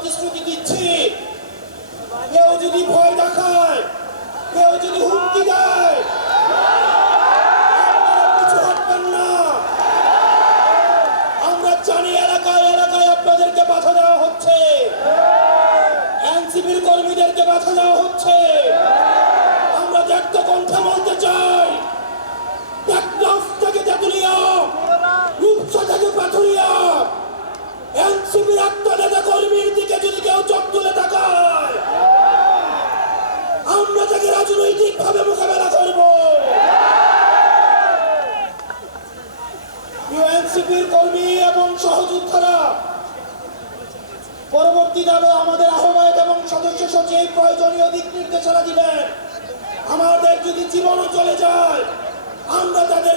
প্রতিশ্রুতি দিচ্ছি। কেউ যদি ভয় দেখায়, কেউ যদি হুমকি দেয়, আপনারা পিছু না। আমরা জানি এলাকায় এলাকায় আপনাদেরকে বাধা দেওয়া হচ্ছে। এনসিপির কর্মীদেরকে বাধা দেওয়া হচ্ছে। আমরা দেখতে কণ্ঠে এনসিপির একটা কর্মী এবং সহযোদ্ধারা আমাদের আহ্বায়ক এবং সদস্য সচিব প্রয়োজনীয় দিক নির্দেশনা দিবেন। আমাদের যদি জীবনও চলে যায়, আমরা তাদের